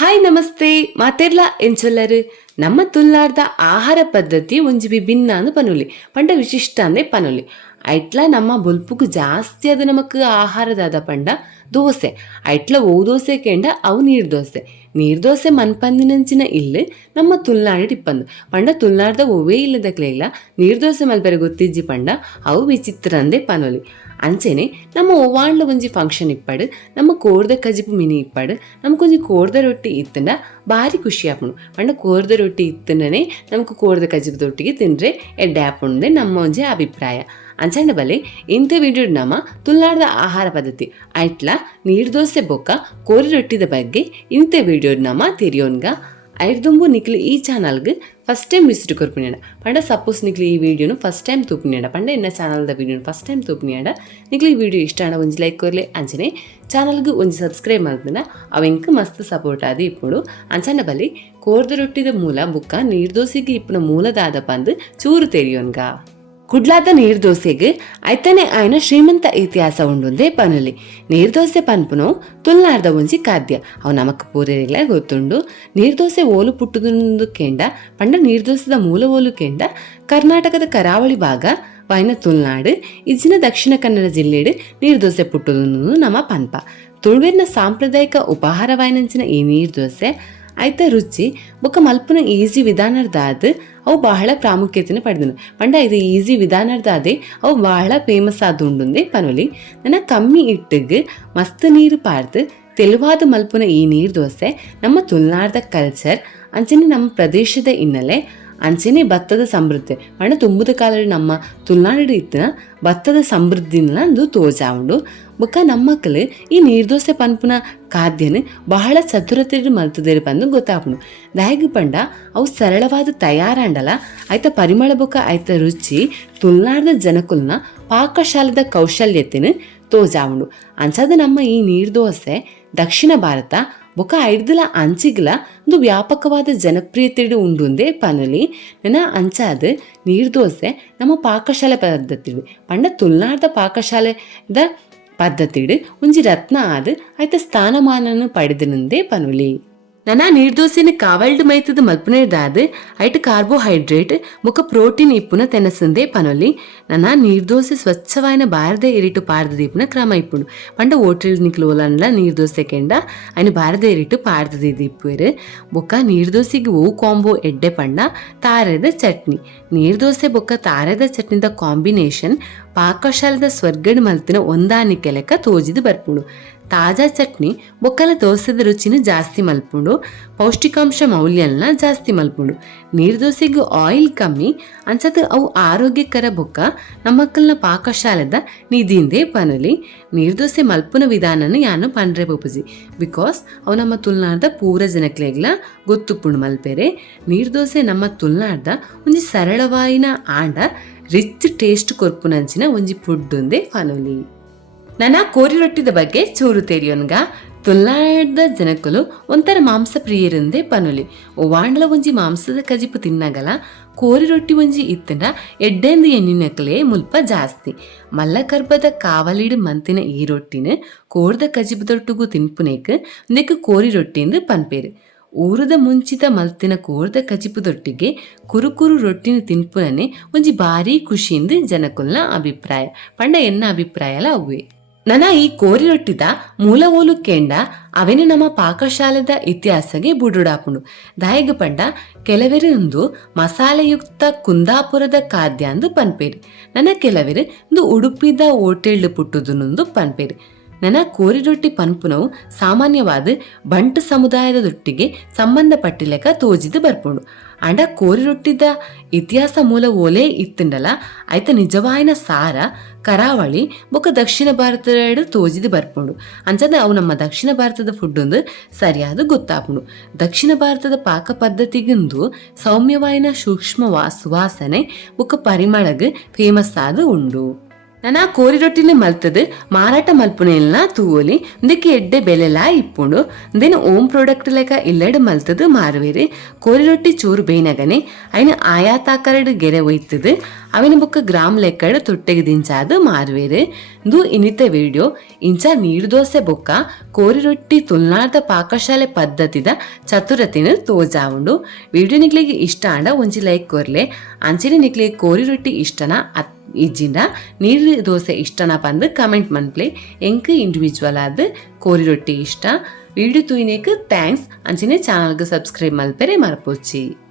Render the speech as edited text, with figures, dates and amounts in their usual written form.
Hi ನಮಸ್ತೆ ಮಾತೆರ್ಲ ಎಂಚೊಲ್ಲರು ನಮ್ಮ ತುಲ್ಲಾರ್ದ ಆಹಾರ ಪದ್ಧತಿ ಒಂಜಿ ವಿಭಿನ್ನ ಅಂದು ಪನುಲಿ ಪಂಡ ವಿಶಿಷ್ಟ ಅಂದೆ ಪನುಲಿ ಐಟ್ಲ ನಮ್ಮ ಬುಲ್ಪುಗು ಜಾಸ್ತಿ ಅದು ನಮಕ್ ಆಹಾರದಾದ ಪಂಡ ದೋಸೆ ಐಟ್ಲ ಓ ದೋಸೆ ಕೆಂಡ ಅವು ನೀರ್ದೋಸೆ ಮನ್ಪಂದಿನಂಚಿನ ಇಲ್ಲಿ ನಮ್ಮ ತುಲ್ನಾಡು ಇಪ್ಪಂದು ಪಂಡ ತುಲ್ನಾಡ್ದ ಒವೇ ಇಲ್ಲದಕ್ಲೆ ಇಲ್ಲ ನೀರ್ದೋಸೆ ಮಲ್ಪೆರೆ ಗೊತ್ತಿಜ್ಜಿ ಪಂಡ ಅವು ವಿಚಿತ್ರ ಅಂದೆ ಪನುಲಿ ಅಂಚೆನೆ ನಮ್ಮ ಒವ್ವಾಂಡ್ಲ ಒಂಜಿ ಫಂಕ್ಷನ್ ಇಪ್ಪಡು ನಮ್ಮ ಕೋರ್ದ ಕಜಿಪು ಮಿನಿ ಇಪ್ಪಡು ನಮಕೊಂಜಿ ಕೋರ್ದ ರೊಟ್ಟಿ ಇತ್ತಂಡ ಭಾರಿ ಖುಷಿ ಆಪುಂಡು ಪಂಡ ಕೋರ್ದ ರೊಟ್ಟಿ ಇತ್ತಂಡನೆ ನಮಕ್ ಕೋರ್ದ ಕಜಿಪದೊಟ್ಟಿಗೆ ತಿಂದ್ರೆ ಎಡ್ಡೆ ಆಪುಂಡೆ ನಮ್ಮ ಒಂಜಿ ಅಭಿಪ್ರಾಯ ಅಂಚಂಡ ಬಲೆ ಇಂಥ ವಿಡಿಯೋ ನಮ್ಮ ತುಲ್ನಾಡ್ದ ಆಹಾರ ಪದ್ಧತಿ ಐಟ್ಲ ನೀರ್ದೋಸೆ ಬೊಕ್ಕ ಕೋರಿ ರೊಟ್ಟಿದ ಬಗ್ಗೆ ಇಂಥ ವಿಡಿಯೋ ನಮ್ಮ ತಿರಿಯೋನ್ಗ ಐರ್ದುಂಬು ನಿಕ್ಲಿ ಈ ಚಾನಲ್ಗೆ ಫಸ್ಟ್ ಟೈಮ್ ವಿಸಿಟ್ ಕೊರ್ಪಿನಾಡ ಪಂಡ ಸಪೋಸ್ ನಿಕ್ಲಿ ಈ ವಿಡಿಯೋನು ಫಸ್ಟ್ ಟೈಮ್ ತೂಪಿನಾಡ ಪಂಡ ಎನ್ನ ಚಾನಲ್ದ ವಿಡಿಯೋನು ಫಸ್ಟ್ ಟೈಮ್ ತೂಪಿನಾಡ ನಿಕ್ಲಿ ಈ ವಿಡಿಯೋ ಇಷ್ಟ ಆಡ ಒಂಜಿ ಲೈಕ್ ಕೊರ್ಲೆ ಅಂಚನೆ ಚಾನಲ್ಗೆ ಒಂಜಿ ಸಬ್ಸ್ಕ್ರೈಬ್ ಮಾಡ್ತಂಡ ಅವೆಂಕ್ ಮಸ್ತ್ ಸಪೋರ್ಟ್ ಆದಿ ಇಪ್ಪುಡು ಅಂಚಂಡ ಬಲ್ಲಿ ಕೋರ್ದ ರೊಟ್ಟಿದ ಮೂಲ ಬುಕ್ಕ ನೀರ್ದೋಸೆಗೆ ಇಪ್ಪುನ ಮೂಲದಾದ ಪಂದು ಚೂರು ತೆರಿಯೋನ್ಗ ಕುಡ್ಲಾದ ನೀರ್ದೋಸೆಗೆ ಐತನೇ ಆಯ್ನ ಶ್ರೀಮಂತ ಇತಿಹಾಸ ಉಂಡುಂದೇ ಪನುಲಿ ನೀರ್ದೋಸೆ ಪನ್ಪುನು ತುಲ್ನಾರ್ದ ಒಂಜಿ ಖಾದ್ಯ ಅವು ನಮಕ್ ಪೂರೆಗ್ಲ ಗೊತ್ತುಂಡು ನೀರ್ದೋಸೆ ಓಲು ಪುಟ್ಟುದು ಕೆಂಡ ಪಂಡ ನೀರ್ದೋಸೆದ ಮೂಲ ಓಲು ಕೆಂಡ ಕರ್ನಾಟಕದ ಕರಾವಳಿ ಭಾಗ ವಾಯ್ನ ತುಲ್ನಾಡು ಇಜ್ಜಿನ ದಕ್ಷಿಣ ಕನ್ನಡ ಜಿಲ್ಲೆಡು ನೀರ್ದೋಸೆ ಪುಟ್ಟುದು ನಮ್ಮ ಪನ್ಪ ತುಳುವೆರ್ನ ಸಾಂಪ್ರದಾಯಿಕ ಉಪಹಾರವಾಯ್ನಂಚಿನ ಈ ನೀರ್ದೋಸೆ ಐತ ರುಚಿ ಬೊಕ್ಕ ಮಲ್ಪುನ ಈಸಿ ವಿಧಾನರ್ದಾದ ಅವು ಬಹಳ ಪ್ರಾಮುಖ್ಯತೆನ ಪಡೆದನು ಪಂಡ ಇದು ಈಸಿ ವಿಧಾನರ್ದಾದೆ ಅವು ಬಹಳ ಫೇಮಸ್ ಆದುಂಡುಂದೆ ಪನುಲಿ ನನ್ನ ಕಮ್ಮಿ ಇಟ್ಟಿಗೆ ಮಸ್ತ್ ನೀರು ಪಾರ್ದು ತೆಲುವಾದ ಮಲ್ಪುನ ಈ ನೀರು ದೋಸೆ ನಮ್ಮ ತುಲ್ನಾಡ್ದ ಕಲ್ಚರ್ ಅಂಚನೆ ನಮ್ಮ ಪ್ರದೇಶದ ಹಿನ್ನೆಲೆ ಅಂಚೆನೆ ಭತ್ತದ ಸಮೃದ್ಧಿ ಪಂಡ ತುಂಬುದ ಕಾಲ ನಮ್ಮ ತುಲ್ನಾಡು ಇತ್ತಿನ ಭತ್ತದ ಸಮೃದ್ಧಿನ ಅಂದು ತೋಜಾವುಂಡು ಬೊಕ್ಕ ನಮ್ಮಕ್ಕಲು ಈ ನೀರ್ದೋಸೆ ಪನ್ಪುನ ಖಾದ್ಯನ ಬಹಳ ಚತುರತೆಡು ಮಲ್ತದೇರು ಬಂದು ಗೊತ್ತಾಪುಂಡು ದಾಯಿಗೆ ಪಂಡ ಅವು ಸರಳವಾದ ತಯಾರಾಂಡಲ ಐತ ಪರಿಮಳ ಬೊಕ್ಕ ಐತ ರುಚಿ ತುಲ್ನಾಡ್ದ ಜನಕುಲ್ನ ಪಾಕಶಾಲದ ಕೌಶಲ್ಯತೆನ ತೋಜಾವುಂಡು ಅಂಚಾದ ನಮ್ಮ ಈ ನೀರ್ದೋಸೆ ದಕ್ಷಿಣ ಭಾರತ ಬೊಕ್ಕ ಐಡ್ದಲ ಅಂಚಿಗ್ಲ ಒಂದು ವ್ಯಾಪಕವಾದ ಜನಪ್ರಿಯತೆಡು ಉಂಡುಂದೇ ಪನುಲಿ ನನ್ನ ಅಂಚಾದ ನೀರ್ದೋಸೆ ನಮ್ಮ ಪಾಕಶಾಲೆ ಪದ್ಧತಿ ಪಂಡ ತುಲ್ನಾಡ್ದ ಪಾಕಶಾಲೆದ ಪದ್ಧತಿಡು ಒಂಜಿ ರತ್ನ ಆದ್ ಐತ ಸ್ಥಾನಮಾನನು ಪಡೆದನಂದೇ ಪನುಲಿ ನನ್ನ ನೀರ್ದೋಸೆನ ಕಾವಲ್ಡ್ ಮೈತದ ಮಲ್ಪನೆದಾದ ಐಟ್ ಕಾರ್ಬೋಹೈಡ್ರೇಟ್ ಮುಖ ಪ್ರೋಟೀನ್ ಇಪ್ಪುನ ತೆನಸಂದೇ ಪನುಲಿ ನನ್ನ ನೀರ್ದೋಸೆ ಸ್ವಚ್ಛವಾಯಿನ ಬಾರದೆ ಇರಿಟು ಪಾರ್ದದ ಇಪ್ಪುನ ಕ್ರಮ ಇಪ್ಪುಂಡು ಪಂಡ ಹೋಟೆಲ್ ನಿಕ್ಲೋಲನ್ಲ ನೀರ್ದೋಸೆ ಕೆಂಡ ಅಯ್ನ ಬಾರದೆ ಇರಿಟು ಪಾರ್ದದ ಇಪ್ಪುವೆರು ಬೊಕ್ಕ ನೀರ್ದೋಸೆಗೆ ಓ ಕಾಂಬೋ ಎಡ್ಡೆ ಪಂಡ ತಾರೆದ ಚಟ್ನಿ ನೀರ್ದೋಸೆ ಬೊಕ್ಕ ತಾರೆದ ಚಟ್ನಿದ ಕಾಂಬಿನೇಷನ್ ಪಾಕಶಾಲದ ಸ್ವರ್ಗಡ್ ಮಲ್ತಿನ ಹೊಂದಾಣಿಕೆ ಲೆಕ್ಕ ತೋಜಿದು ಬರ್ಪುಂಡು ತಾಜಾ ಚಟ್ನಿ ಬೊಕ್ಕಲ ದೋಸೆದ ರುಚಿನ ಜಾಸ್ತಿ ಮಲ್ಪುಂಡು ಪೌಷ್ಟಿಕಾಂಶ ಮೌಲ್ಯನ ಜಾಸ್ತಿ ಮಲ್ಪುಂಡು ನೀರ್ದೋಸೆಗೆ ಆಯಿಲ್ ಕಮ್ಮಿ ಅಂಚದ ಅವು ಆರೋಗ್ಯಕರ ಬೊಕ್ಕ ನಮ್ಮಕ್ಕಲ್ನ ಪಾಕಶಾಲೆದ ನಿಧಿಂದೇ ಪನುಲಿ ನೀರ್ದೋಸೆ ಮಲ್ಪುನ ವಿಧಾನನ ಯಾನು ಪಂಡ್ರೆ ಪೊಪುಜಿ ಬಿಕಾಸ್ ಅವು ನಮ್ಮ ತುಲ್ನಾಡ್ದ ಪೂರ ಜನಕ್ಲೆಗ್ಲ ಗೊತ್ತುಪುಂಡು ಮಲ್ಪೆರೆ ನೀರ್ದೋಸೆ ನಮ್ಮ ತುಲ್ನಾಡ್ದ ಒಂಜಿ ಸರಳವಾಯಿನ ಆಂಡ ರಿಚ್ ಟೇಸ್ಟ್ ಕೊರ್ಪುನಂಚಿನ ಒಂಜಿ ಫುಡ್ ಒಂದೇ ಪನುಲಿ ನನ್ನ ಕೋರಿ ರೊಟ್ಟಿದ ಬಗ್ಗೆ ಚೂರು ತೆರಿಯೋನ್ಗ ತುಲ್ನಾಡ್ದ ಜನಕುಲು ಒಂಥರ ಮಾಂಸ ಪ್ರಿಯರಿಂದೇ ಪನುಲಿ ಒವಾಂಡ್ಲ ಒಂಜಿ ಮಾಂಸದ ಕಜಿಪು ತಿನ್ನಗಲ ಕೋರಿ ರೊಟ್ಟಿ ಒಂಜಿ ಇತ್ತಂಡ ಎಡ್ಡೆಂದು ಎಣ್ಣಿನಕಲೇ ಮುಲ್ಪ ಜಾಸ್ತಿ ಮಲ್ಲಕರ್ಬದ ಕಾವಲಿಡು ಮಂತಿನ ಈ ರೊಟ್ಟಿನ ಕೋರ್ದ ಕಜಿಪದೊಟ್ಟಿಗೂ ತಿನ್ಪುನೇಕ್ ಒಂದಕ್ಕೆ ಕೋರಿ ರೊಟ್ಟಿಂದು ಪನ್ಪೇರು ಊರದ ಮುಂಚಿತ ಮಲ್ತಿನ ಕೋರ್ದ ಕಜಿಪುದೊಟ್ಟಿಗೆ ಕುರುಕುರು ರೊಟ್ಟಿನ ತಿನ್ಪುನನೆ ಒಂಜಿ ಭಾರಿ ಖುಷಿಯಿಂದ ಜನಕುಲ್ನ ಅಭಿಪ್ರಾಯ ಪಂಡ ಎನ್ನ ಅಭಿಪ್ರಾಯಲ ಅವೇ ನನ್ನ ಈ ಕೋರಿ ರೊಟ್ಟಿದ ಮೂಲ ಓಲು ಕೆಂಡ ಅವೇನು ನಮ್ಮ ಪಾಕಶಾಲೆದ ಇತಿಹಾಸಗೆ ಬುಡುಡಾಪುಂಡು ದಾಯಿಗ ಪಂಡ ಕೆಲವೆರೊಂದು ಮಸಾಲೆಯುಕ್ತ ಕುಂದಾಪುರದ ಖಾದ್ಯ ಅಂದು ಪನ್ಪೇರು ನನ್ನ ಕೆಲವೆರು ಒಂದು ಉಡುಪಿದ ಹೋಟೆಲ್ ಪುಟ್ಟುದುನೊಂದು ಪನ್ಪೇರು ನನ್ನ ಕೋರಿ ರೊಟ್ಟಿ ಪನ್ಪುನವು ಸಾಮಾನ್ಯವಾದ ಬಂಟು ಸಮುದಾಯದೊಟ್ಟಿಗೆ ಸಂಬಂಧಪಟ್ಟಿಲೆಕ್ಕ ತೋಜಿದು ಬರ್ಪುಂಡು ಅಂಡ ಕೋರಿ ರೊಟ್ಟಿದ ಇತಿಹಾಸ ಮೂಲ ಓಲೆ ಇತ್ತಂಡಲ ಐತ ನಿಜವಾಯಿನ ಸಾರ ಕರಾವಳಿ ಬೊಕ್ಕ ದಕ್ಷಿಣ ಭಾರತದ ತೋಜಿದು ಬರ್ಪುಂಡು ಅಂಚದ ಅವು ನಮ್ಮ ದಕ್ಷಿಣ ಭಾರತದ ಫುಡ್ ಒಂದು ಸರಿಯಾದ ಗೊತ್ತಾಪುಂಡು ದಕ್ಷಿಣ ಭಾರತದ ಪಾಕ ಪದ್ಧತಿಗಿಂದು ಸೌಮ್ಯವಾಯಿನ ಸೂಕ್ಷ್ಮ ಸುವಾಸನೆ ಬೊಕ್ಕ ಪರಿಮಳಗ್ ಫೇಮಸ್ ಆದ ಉಂಡು ನನ್ನ ಕೋರಿ ರೊಟ್ಟಿನ ಮಲ್ತದ ಮಾರಾಟ ಮಲ್ಪುನೆಲ್ನ ತೂವಲಿ ಒಂದಕ್ಕೆ ಎಡ್ಡೆ ಬೆಲೆಲ ಇಪ್ಪುಂಡು ದೆನ್ ಓಮ್ ಪ್ರಾಡಕ್ಟ್ ಲೆಕ್ಕ ಇಲ್ಲಡ್ ಮಲ್ತದ ಮಾರುವೆರಿ ಕೋರಿ ರೊಟ್ಟಿ ಚೂರು ಬೇನಗನೆ ಅಯ್ನ ಆಯಾತಾಕರಡ್ ಗೆರೆ ಒಯ್ತದ ಅವಿನ ಬೊಕ್ಕ ಗ್ರಾಮ್ ಲೆಕ್ಕಡ್ ತುಟ್ಟೆಗೆ ದಿಂಚಾದು ಮಾರುವೆರು. ಇಂದು ಇನ್ನಿತ ವಿಡಿಯೋ ಇಂಚ ನೀರ್ದೋಸೆ ಬೊಕ್ಕ ಕೋರಿರೊಟ್ಟಿ ತುಳುನಾಡ ಪಾಕಶಾಲೆ ಪದ್ಧತಿದ ಚತುರತಿನ ತೋಜಾವುಂಡು. ವಿಡಿಯೋ ನಿಕ್ಲಿಗೆ ಇಷ್ಟ ಆಂಡ ಒಂಜಿ ಲೈಕ್ ಕೊರ್ಲೆ. ಅಂಚನೆ ನಿಕ್ಲಿಗೆ ಕೋರಿರೊಟ್ಟಿ ಇಷ್ಟನ ಇಜ್ಜಿಂಡ ನೀರು ದೋಸೆ ಇಷ್ಟನ ಪಂದು ಕಮೆಂಟ್ ಮನ್ಪ್ಲೆ. ಎಂಕ್ ಇಂಡಿವಿಜುವಲ್ ಆದ ಕೋರಿರೊಟ್ಟಿ ಇಷ್ಟ. ವಿಡಿಯೋ ತೂಯಿನೇಕ್ ಥ್ಯಾಂಕ್ಸ್. ಅಂಚನೆ ಚಾನಲ್ಗೆ ಸಬ್ಸ್ಕ್ರೈಬ್ ಮಲ್ಪೆರೆ ಮರಪೋಚಿ.